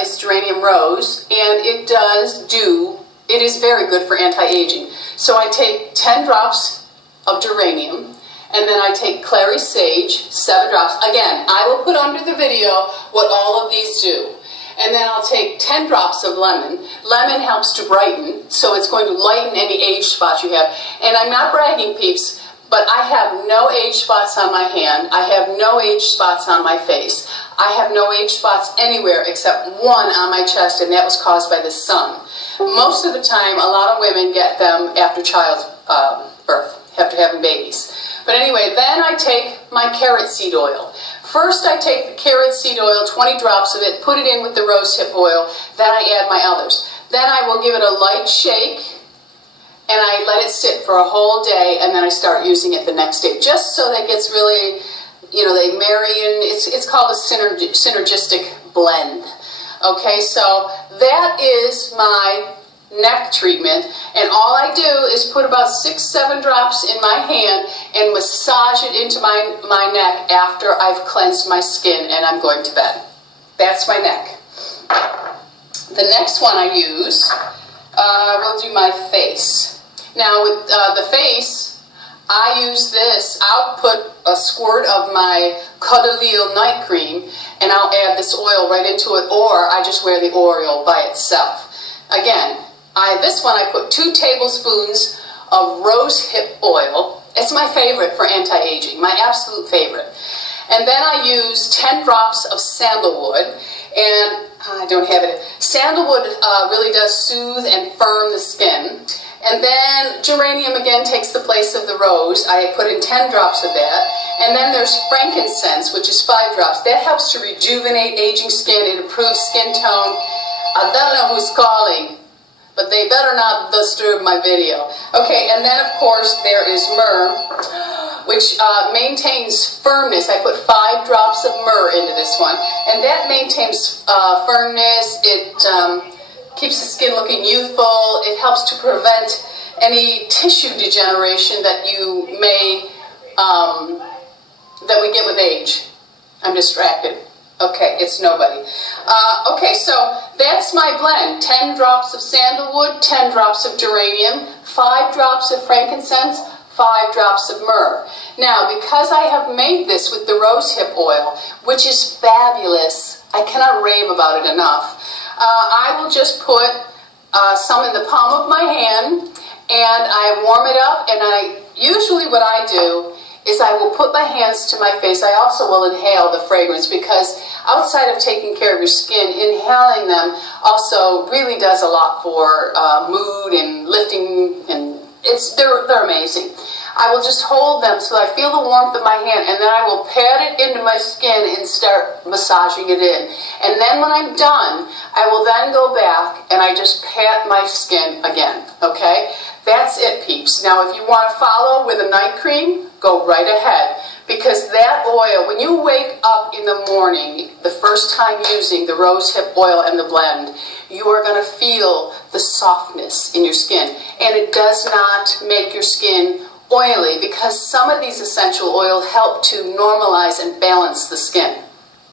is geranium rose, and it is very good for anti-aging. So I take 10 drops of geranium, and then I take clary sage, 7 drops. Again, I will put under the video what all of these do. And then I'll take 10 drops of lemon. Lemon helps to brighten, so it's going to lighten any age spots you have. And I'm not bragging, peeps, but I have no age spots on my hand. I have no age spots on my face. I have no age spots anywhere except one on my chest, and that was caused by the sun. Most of the time, a lot of women get them after childbirth, after having babies. But anyway, then I take my carrot seed oil. First, I take the carrot seed oil, 20 drops of it, put it in with the rosehip oil, then I add my others. Then I will give it a light shake, and I let it sit for a whole day, and then I start using it the next day, just so that it gets really, they marry in. It's called a synergistic blend. Okay, so that is my neck treatment, and all I do is put about 6-7 drops in my hand and massage it into my neck after I've cleansed my skin and I'm going to bed. That's my neck. The next one I use, we'll do my face. Now with the face, I use this. I'll put a squirt of my Caudalie night cream and I'll add this oil right into it, or I just wear the oil by itself. Again, this one I put 2 tablespoons of rosehip oil. It's my favorite for anti-aging, my absolute favorite. And then I use 10 drops of sandalwood, and I don't have it. Sandalwood really does soothe and firm the skin. And then geranium again takes the place of the rose. I put in 10 drops of that. And then there's frankincense, which is 5 drops. That helps to rejuvenate aging skin. It improves skin tone. I don't know who's calling, but they better not disturb my video. Okay, and then of course there is myrrh, which maintains firmness. I put 5 drops of myrrh into this one, and that maintains firmness. It keeps the skin looking youthful. It helps to prevent any tissue degeneration that you may, that we get with age. I'm distracted. Okay, it's nobody. Okay, so that's my blend. 10 drops of sandalwood, 10 drops of geranium, 5 drops of frankincense, 5 drops of myrrh. Now, because I have made this with the rosehip oil, which is fabulous, I cannot rave about it enough, I will just put some in the palm of my hand, and I warm it up, and usually what I do is I will put my hands to my face. I also will inhale the fragrance, because outside of taking care of your skin, inhaling them also really does a lot for mood and lifting, and they're amazing. I will just hold them so I feel the warmth of my hand, and then I will pat it into my skin and start massaging it in. And then when I'm done, I will then go back and I just pat my skin again, okay? That's it, peeps. Now, if you want to follow with a night cream, go right ahead. Because that oil, when you wake up in the morning, the first time using the rosehip oil and the blend, you are going to feel the softness in your skin. And it does not make your skin oily, because some of these essential oils help to normalize and balance the skin.